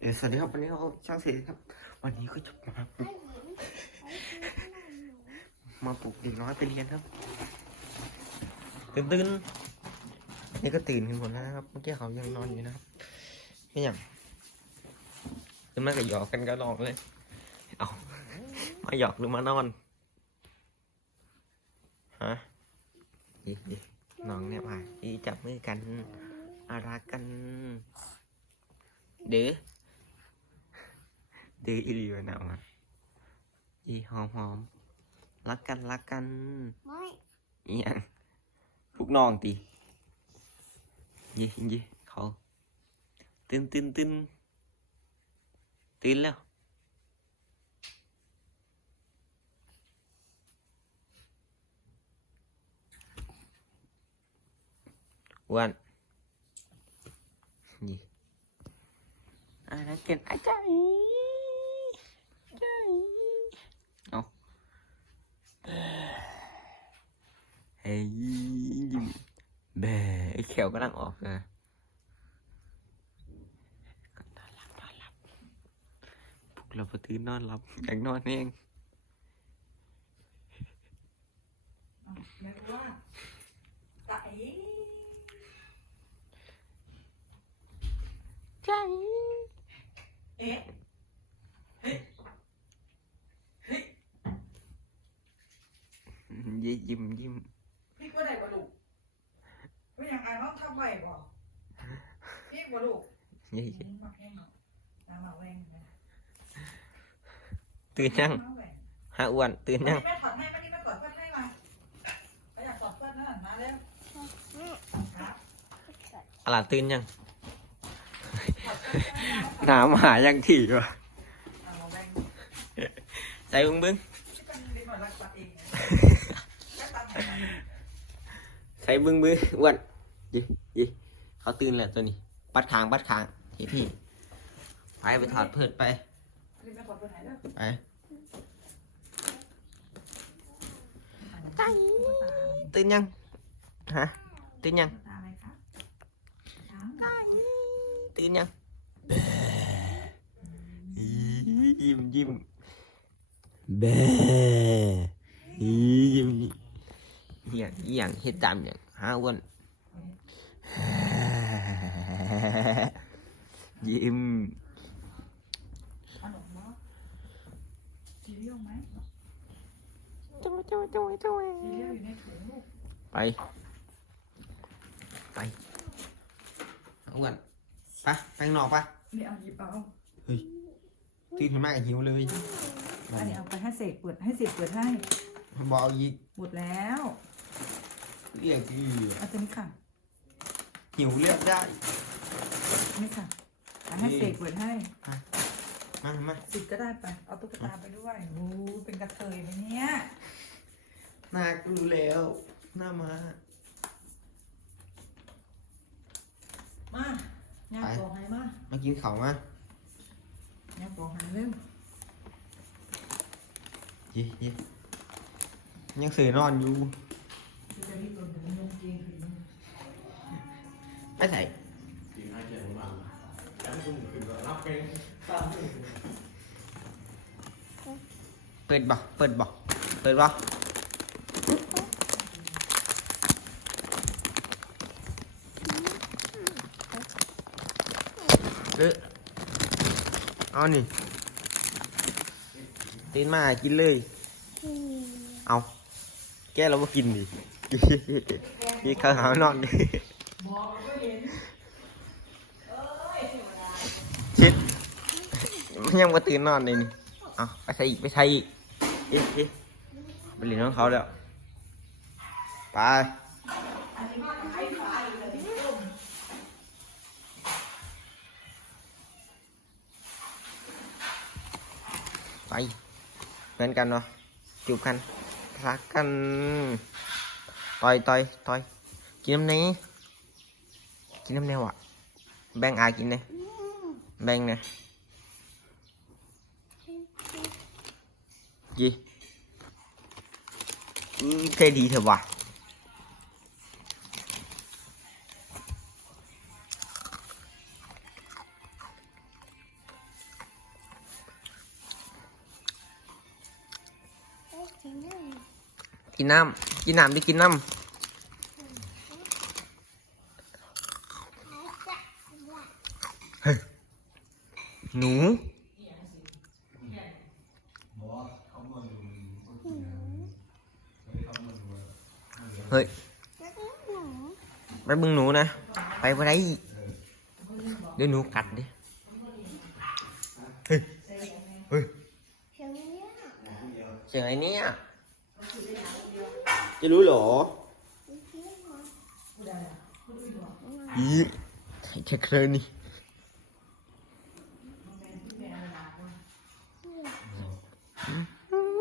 เออสวัสดีครับวันนี้เราช่างเสร็จครับ วันนี้ก็จะมาปลุกมาปลุกเด็กน้อยไปเรียนครับ ตื่นตื่นนี่ก็ตื่นกันหมดแล้วนะครับ เมื่อกี้เขายังนอนอยู่นะครับไม่อย่างขึ้นมากับหยอกกันก็ลองเลย เอามาหยอกหรือมานอนฮะดีดีน้องเนี่ยว่าดีจับมือกันอารักกันเด้อ ด้ออีหลีวะนะมาอีหอมหอมรักกันรักกันไม่อีหยังพวกน้องตียี่ยี่เขาตื่นตื่นตื่นตื่นแล้วอ้วันนี่อะไรกันอาจารย์อาจารย์เอา เฮ้ยแบไอ้แขวกำลังออกนะนอนหลับนอนหลับพวกเราพอตื่นนอนหลับอยากนอนเอง แม่ว่าไก่ ใจ เอ๊ะเฮ้ยเฮ้ย ยิ้มยิ้มยิ้มพี่ก็ได้บ่ลูกเป็นอย่างไรน้องทำไหวบ่พี่บ่ลูกยิ้มอืมมาแห้งเนาะน้ำมาแหวงนะตื่นยังมาแหวงฮะอ้วนตื่นยังแม่ถอดให้มานี่แม่กอดเพื่อนให้มาไปอยากกอดเพื่อนนั่นมาเร็วครับอะไรตื่นยังกอดเพื่อนให้มาหนามาหายังถี่วะเอามาแหวงใส่บึ้งบึ้ง ให้มาใส่บึ้งบึ้งอ้วนยี่ยี่เขาตื่นแล้วตัวนี้ ปัดขางปัดขางทีพี่ไปไปถอดเพิดไปนี่แม่กอดเพื่อนให้เด้อไปไก่ตื่นยังฮะตื่นยังตาอะไรคะช้างตื่นยังยิ้มยิ้มแบยิ้ม เหี้ยอหย่างเฮ็ดตามอย่างหาอ้วนยิ้มขนมเนาะซีเรียลไหมจุ้ยจุ้ยจุ้ยจุ้ยซีเรียลอยู่ในถุงลูกไป ไปอ้วนไปไปข้างนอกปะนี่เอาหยิบเอาตื่นขึ้นมาก็หิวเลยอันนี้เอาไปให้เสกเปิดให้เสกเปิดให้บอกเอาอีกหมดแล้ว เรียกอีกเอาตัวนี้ค่ะหิวเลือกได้นี่ค่ะเอาให้เสกเปิดให้มามาสิบก็ได้ไปเอาตุ๊กตาไปด้วยโอ้เป็นกระเทยไหมเนี่ยน่ากูแล้วหน้ามามาย่าโกให้มามากินเขาวมาย่าโกให้เร็วยี่ยี่ยังสื่อนอนอยู่ คือจะรีบโดนถึงยงเกงขึ้นมาไม่ใส่เปิดบ่เปิดบ่เปิดบ่เออเอานี่ตีนมากินเลย เอา แกเรามากินดิ พี่ข้าวหาวนอนดิบอกก็เห็นชิดยังมาตื่นนอนเลยนี่เอาไปใส่อีกไปใส่อีกอีกอีกไปเรียนน้องเขาแล้วไปไปเหมือนกันเนาะจูบกันรักกัน ต่อยต่อยต่อยกินน้ำนี้กินน้ำเนี้ยวะแบ่งอายกินเลยแบ่งเนี่ยกี่เคยดีเถอะว่ะกินน้ำ กินน้ำดิกินน้ำเฮ้ยหนูเฮ้ยไปเบึงหนูนะ ไปบ่ได้เดี๋ยวหนูกัดดิ เฮ้ย เฮ้ยเสียงอะไรเนี่ย จะรู้เหรออีไอ้เชคเคอร์นี่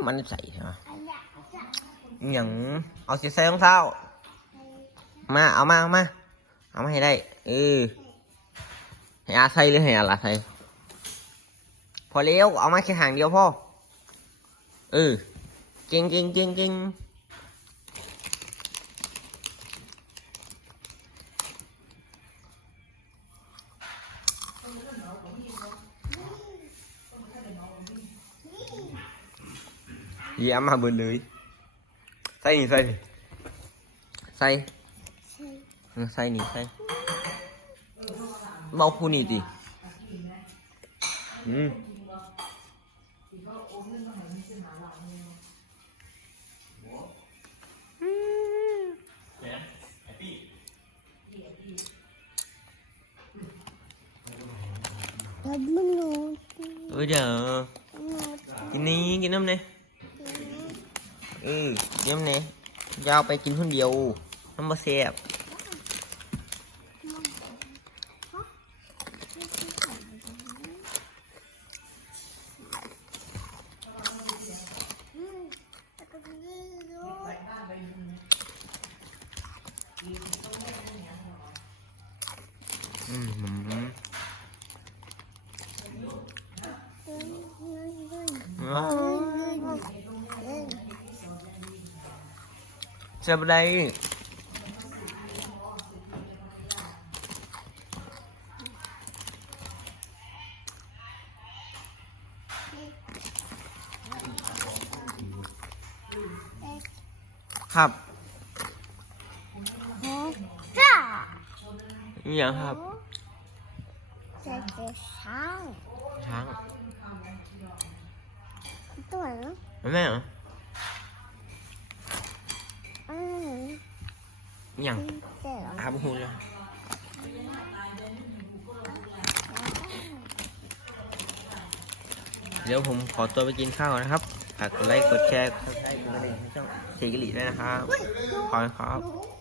มันใส่ใช่ไหมอย่างเอาเสียใส่รองเท้ามาเอามาเอามาเอามาให้ได้เออให้อาใส่หรือให้อาลาใส่พอเลี้ยวเอามาแค่ทางเดียวพ่อเออเก่งเก่งเก่งเก่ง เยี่ยมมาเบิดเลยใส่นี่ใส่นี่ใส่เออใส่นี่ใส่ เออเดี๋ยวกินนี้กินน้ำเนี่ยเออกินน้ำเนี่ยจะเอาไปกินคนเดียวน้ำมาเสียบอืมว้าว จะไปได้ครับ Ra นี่อย่างครับ Sẽ sẽ sáng ช้าง Tuổi nó แม่เหรอ Ừ นี่อย่าง Sẽ อาบหูเลยเดี๋ยวผมขอตัวไปกินข้าวก่อนนะครับฝากกดไลค์ กดแชร์กดซับสไครต์กดกระดิ่งให้ช่องเซกิลิด้วยนะครับ ขอบคุณครับ Đúng